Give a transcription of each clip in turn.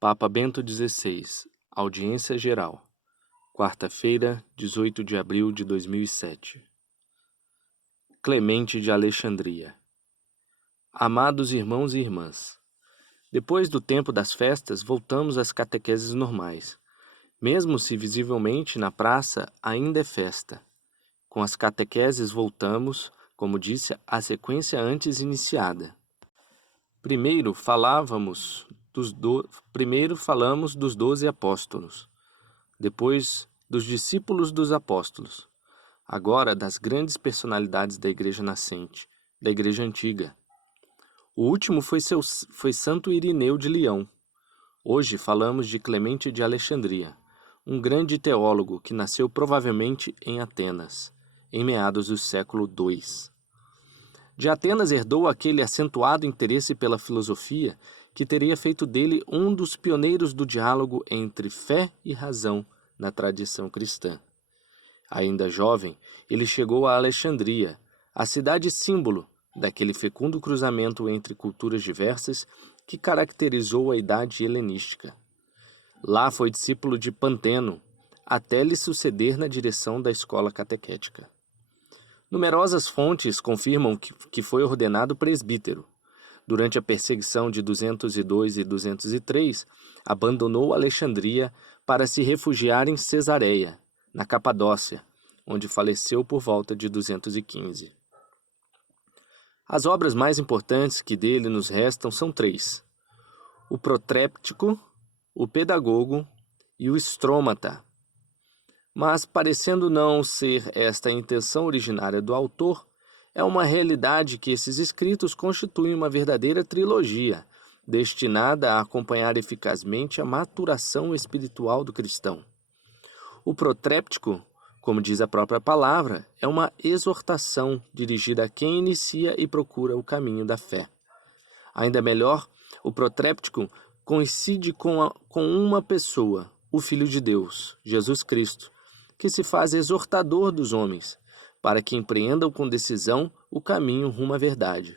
Papa Bento XVI, Audiência Geral, quarta-feira, 18 de abril de 2007. Clemente de Alexandria. Amados irmãos e irmãs, depois do tempo das festas, voltamos às catequeses normais, mesmo se visivelmente na praça ainda é festa. Com as catequeses voltamos, como disse, à sequência antes iniciada. Primeiro falamos dos 12 apóstolos, depois dos discípulos dos apóstolos, agora das grandes personalidades da Igreja nascente, da Igreja antiga. O último foi Santo Irineu de Leão. Hoje falamos de Clemente de Alexandria, um grande teólogo que nasceu provavelmente em Atenas, em meados do século II. De Atenas herdou aquele acentuado interesse pela filosofia que teria feito dele um dos pioneiros do diálogo entre fé e razão na tradição cristã. Ainda jovem, ele chegou a Alexandria, a cidade símbolo daquele fecundo cruzamento entre culturas diversas que caracterizou a idade helenística. Lá foi discípulo de Panteno, até lhe suceder na direção da escola catequética. Numerosas fontes confirmam que foi ordenado presbítero. Durante a perseguição de 202 e 203, abandonou Alexandria para se refugiar em Cesareia, na Capadócia, onde faleceu por volta de 215. As obras mais importantes que dele nos restam são 3: o Protréptico, o Pedagogo e o Stromata. Mas, parecendo não ser esta a intenção originária do autor, é uma realidade que esses escritos constituem uma verdadeira trilogia, destinada a acompanhar eficazmente a maturação espiritual do cristão. O Protréptico, como diz a própria palavra, é uma exortação dirigida a quem inicia e procura o caminho da fé. Ainda melhor, o Protréptico coincide com uma pessoa, o Filho de Deus, Jesus Cristo, que se faz exortador dos homens, para que empreendam com decisão o caminho rumo à verdade.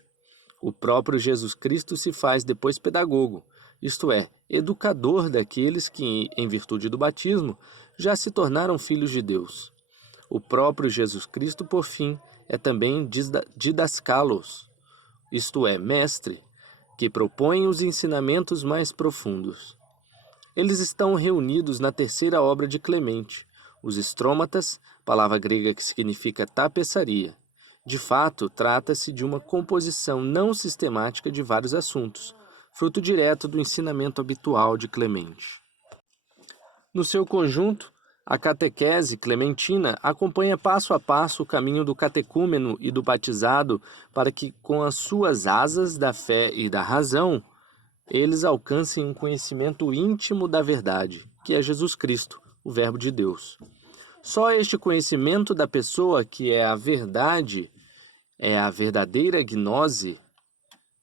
O próprio Jesus Cristo se faz depois pedagogo, isto é, educador daqueles que, em virtude do batismo, já se tornaram filhos de Deus. O próprio Jesus Cristo, por fim, é também didascalos, isto é, mestre, que propõe os ensinamentos mais profundos. Eles estão reunidos na terceira obra de Clemente, os Strômatas, palavra grega que significa tapeçaria. De fato, trata-se de uma composição não sistemática de vários assuntos, fruto direto do ensinamento habitual de Clemente. No seu conjunto, a catequese clementina acompanha passo a passo o caminho do catecúmeno e do batizado para que, com as suas asas da fé e da razão, eles alcancem um conhecimento íntimo da verdade, que é Jesus Cristo, o Verbo de Deus. Só este conhecimento da pessoa que é a verdade, é a verdadeira gnose,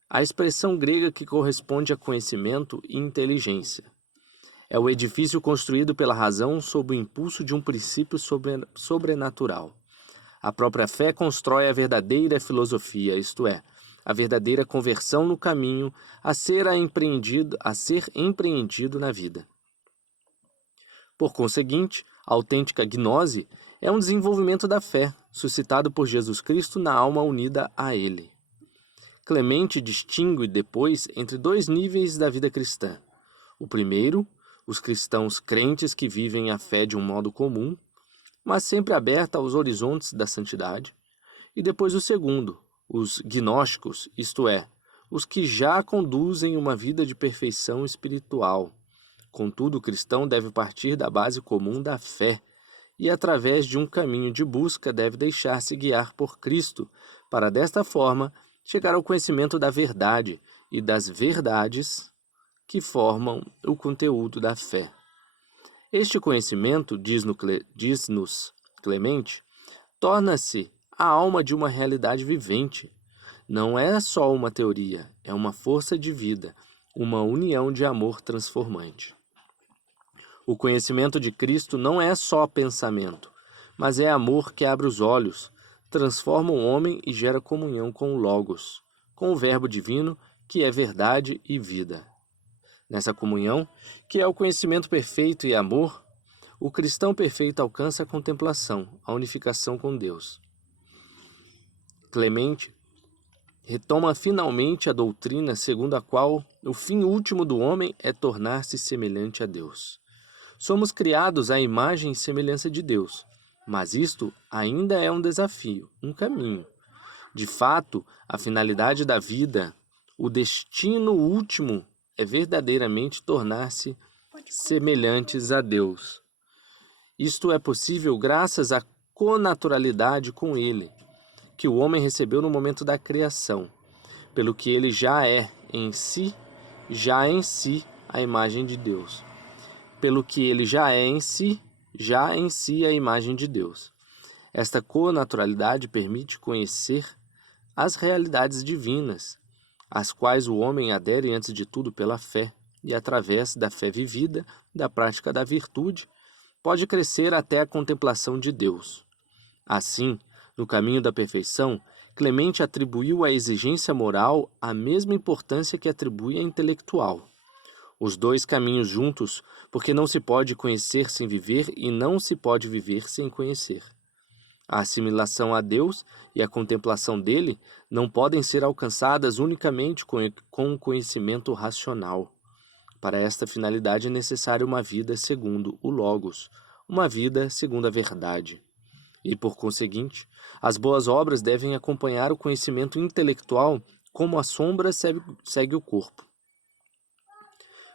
a expressão grega que corresponde a conhecimento e inteligência. É o edifício construído pela razão sob o impulso de um princípio sobrenatural. A própria fé constrói a verdadeira filosofia, isto é, a verdadeira conversão no caminho a ser empreendido na vida. Por conseguinte, a autêntica gnose é um desenvolvimento da fé, suscitado por Jesus Cristo na alma unida a Ele. Clemente distingue depois entre 2 níveis da vida cristã. O primeiro, os cristãos crentes que vivem a fé de um modo comum, mas sempre aberta aos horizontes da santidade. E depois o segundo, os gnósticos, isto é, os que já conduzem uma vida de perfeição espiritual. Contudo, o cristão deve partir da base comum da fé e, através de um caminho de busca, deve deixar-se guiar por Cristo, para desta forma chegar ao conhecimento da verdade e das verdades que formam o conteúdo da fé. Este conhecimento, diz-nos Clemente, torna-se a alma de uma realidade vivente. Não é só uma teoria, é uma força de vida, uma união de amor transformante. O conhecimento de Cristo não é só pensamento, mas é amor que abre os olhos, transforma o homem e gera comunhão com o Logos, com o Verbo divino, que é verdade e vida. Nessa comunhão, que é o conhecimento perfeito e amor, o cristão perfeito alcança a contemplação, a unificação com Deus. Clemente retoma finalmente a doutrina segundo a qual o fim último do homem é tornar-se semelhante a Deus. Somos criados à imagem e semelhança de Deus, mas isto ainda é um desafio, um caminho. De fato, a finalidade da vida, o destino último, é verdadeiramente tornar-se semelhantes a Deus. Isto é possível graças à connaturalidade com Ele, que o homem recebeu no momento da criação, pelo que ele já é em si a imagem de Deus. Pelo que ele já é em si a imagem de Deus. Esta connaturalidade permite conhecer as realidades divinas, às quais o homem adere antes de tudo pela fé, e através da fé vivida, da prática da virtude, pode crescer até a contemplação de Deus. Assim, no caminho da perfeição, Clemente atribuiu à exigência moral a mesma importância que atribui à intelectual. Os dois caminhos juntos, porque não se pode conhecer sem viver e não se pode viver sem conhecer. A assimilação a Deus e a contemplação dele não podem ser alcançadas unicamente com o conhecimento racional. Para esta finalidade é necessária uma vida segundo o Logos, uma vida segundo a verdade. E, por conseguinte, as boas obras devem acompanhar o conhecimento intelectual como a sombra segue o corpo.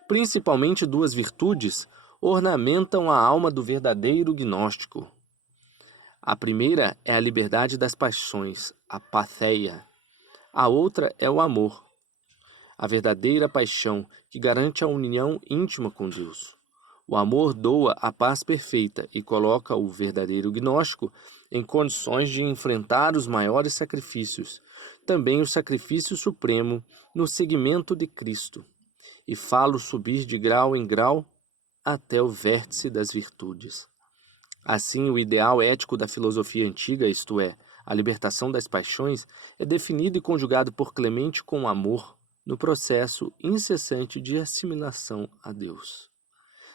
Principalmente duas virtudes ornamentam a alma do verdadeiro gnóstico. A primeira é a liberdade das paixões, a patheia. A outra é o amor, a verdadeira paixão que garante a união íntima com Deus. O amor doa a paz perfeita e coloca o verdadeiro gnóstico em condições de enfrentar os maiores sacrifícios, também o sacrifício supremo no seguimento de Cristo, e fá-lo subir de grau em grau até o vértice das virtudes. Assim, o ideal ético da filosofia antiga, isto é, a libertação das paixões, é definido e conjugado por Clemente com o amor, no processo incessante de assimilação a Deus.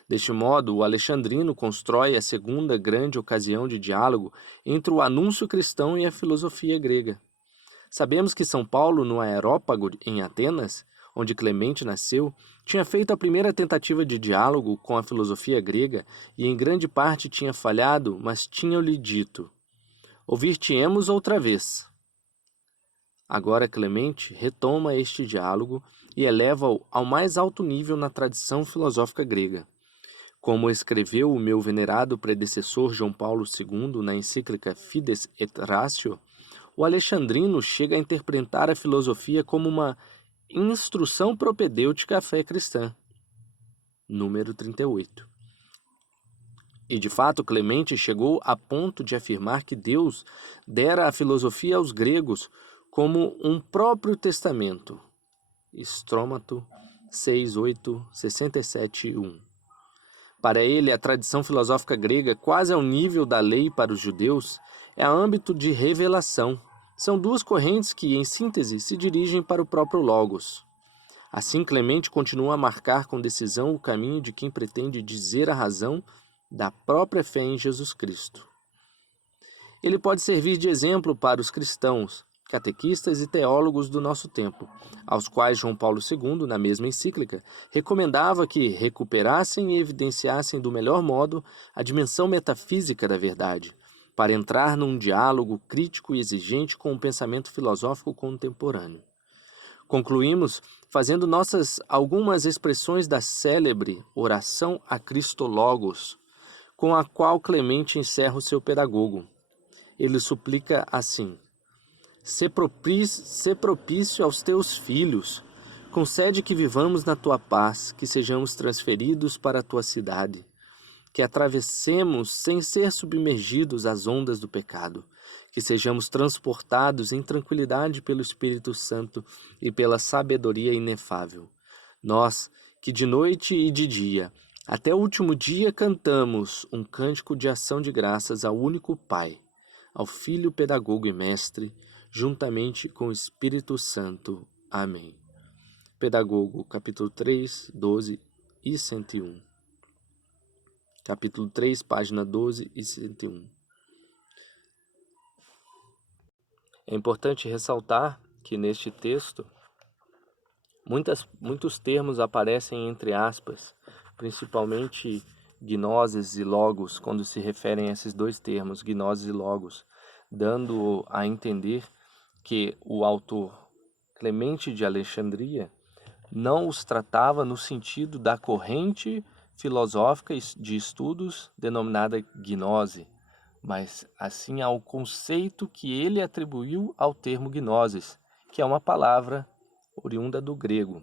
Deste modo, o alexandrino constrói a segunda grande ocasião de diálogo entre o anúncio cristão e a filosofia grega. Sabemos que São Paulo, no Areópago, em Atenas, onde Clemente nasceu, tinha feito a primeira tentativa de diálogo com a filosofia grega e em grande parte tinha falhado, mas tinham-lhe dito: ouvir-te-emos outra vez. Agora Clemente retoma este diálogo e eleva-o ao mais alto nível na tradição filosófica grega. Como escreveu o meu venerado predecessor João Paulo II na encíclica Fides et Ratio, o alexandrino chega a interpretar a filosofia como uma instrução propedêutica à fé cristã. Número 38. E de fato Clemente chegou a ponto de afirmar que Deus dera a filosofia aos gregos como um próprio testamento. Estrômato 6:8, 67:1. Para ele, a tradição filosófica grega, quase ao nível da lei para os judeus, é âmbito de revelação. São duas correntes que, em síntese, se dirigem para o próprio Logos. Assim, Clemente continua a marcar com decisão o caminho de quem pretende dizer a razão da própria fé em Jesus Cristo. Ele pode servir de exemplo para os cristãos, catequistas e teólogos do nosso tempo, aos quais João Paulo II, na mesma encíclica, recomendava que recuperassem e evidenciassem do melhor modo a dimensão metafísica da verdade, para entrar num diálogo crítico e exigente com o pensamento filosófico contemporâneo. Concluímos fazendo nossas algumas expressões da célebre oração a Cristo Logos, com a qual Clemente encerra o seu pedagogo. Ele suplica assim: Sê propício aos teus filhos, concede que vivamos na tua paz, que sejamos transferidos para a tua cidade, que atravessemos sem ser submergidos às ondas do pecado, que sejamos transportados em tranquilidade pelo Espírito Santo e pela sabedoria inefável. Nós, que de noite e de dia, até o último dia cantamos um cântico de ação de graças ao único Pai, ao Filho pedagogo e mestre, juntamente com o Espírito Santo. Amém. Pedagogo, capítulo 3, 12 e 101. Capítulo 3, página 12 e 101. É importante ressaltar que neste texto muitos termos aparecem entre aspas, principalmente gnoses e logos, quando se referem a esses dois termos, gnoses e logos, dando a entender que o autor Clemente de Alexandria não os tratava no sentido da corrente filosófica de estudos denominada gnose, mas assim ao conceito que ele atribuiu ao termo gnosis, que é uma palavra oriunda do grego.